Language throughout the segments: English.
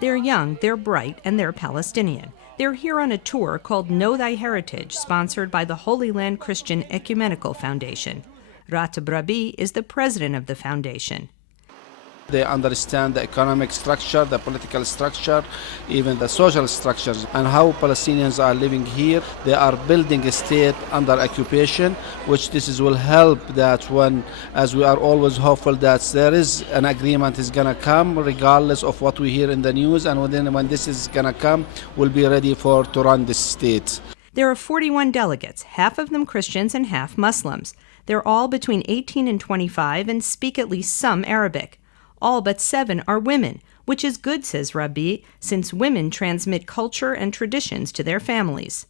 They're young, they're bright, and they're Palestinian. They're here on a tour called Know Thy Heritage, sponsored by the Holy Land Christian Ecumenical Foundation. Ratib Rabi is the president of the foundation. They understand the economic structure, the political structure, even the social structures, and how Palestinians are living here. They are building a state under occupation, which will help that when, as we are always hopeful that there is an agreement is going to come, regardless of what we hear in the news, and when this is going to come, we'll be ready to run this state. There are 41 delegates, half of them Christians and half Muslims. They're all between 18 and 25 and speak at least some Arabic. All but 7 are women, which is good, says Rabi, since women transmit culture and traditions to their families.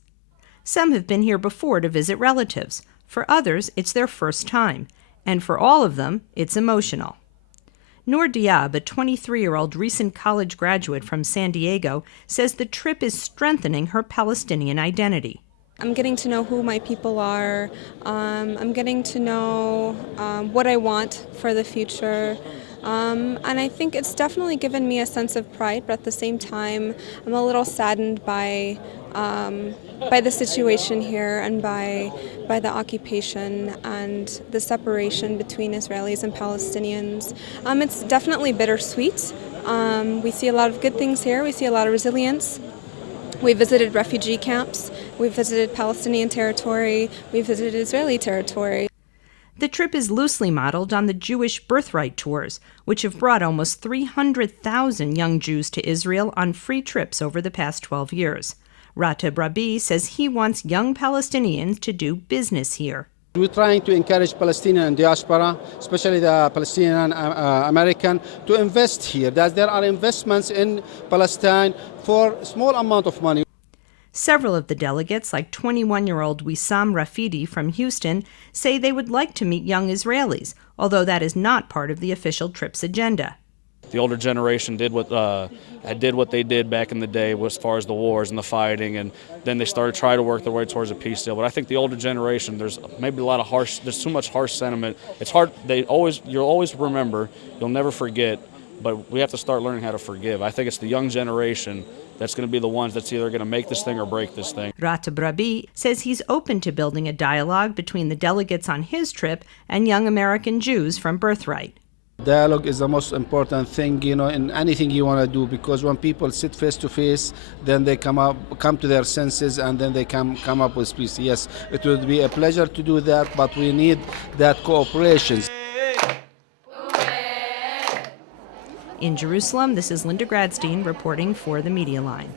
Some have been here before to visit relatives. For others, it's their first time. And for all of them, it's emotional. Noor Diab, a 23-year-old recent college graduate from San Diego, says the trip is strengthening her Palestinian identity. I'm getting to know who my people are. I'm getting to know what I want for the future. And I think it's definitely given me a sense of pride, but at the same time, I'm a little saddened by the situation here and by the occupation and the separation between Israelis and Palestinians. It's definitely bittersweet. We see a lot of good things here. We see a lot of resilience. We visited refugee camps. We visited Palestinian territory. We visited Israeli territory. The trip is loosely modeled on the Jewish Birthright tours, which have brought almost 300,000 young Jews to Israel on free trips over the past 12 years. Ratib Rabi says he wants young Palestinians to do business here. We're trying to encourage Palestinian diaspora, especially the Palestinian American, to invest here. That there are investments in Palestine for a small amount of money. Several of the delegates, like 21-year-old Wissam Rafidi from Houston, say they would like to meet young Israelis, although that is not part of the official trip's agenda. The older generation did what they did back in the day as far as the wars and the fighting, and then they started trying to work their way towards a peace deal. But I think the older generation, there's maybe there's too much harsh sentiment. It's hard, you'll always remember, you'll never forget, but we have to start learning how to forgive. I think it's the young generation that's going to be the ones that's either going to make this thing or break this thing. Ratib Rabi says he's open to building a dialogue between the delegates on his trip and young American Jews from Birthright. Dialogue is the most important thing, in anything you want to do, because when people sit face to face, then they come to their senses, and then they come up with peace. Yes, it would be a pleasure to do that, but we need that cooperation. In Jerusalem, this is Linda Gradstein reporting for the Media Line.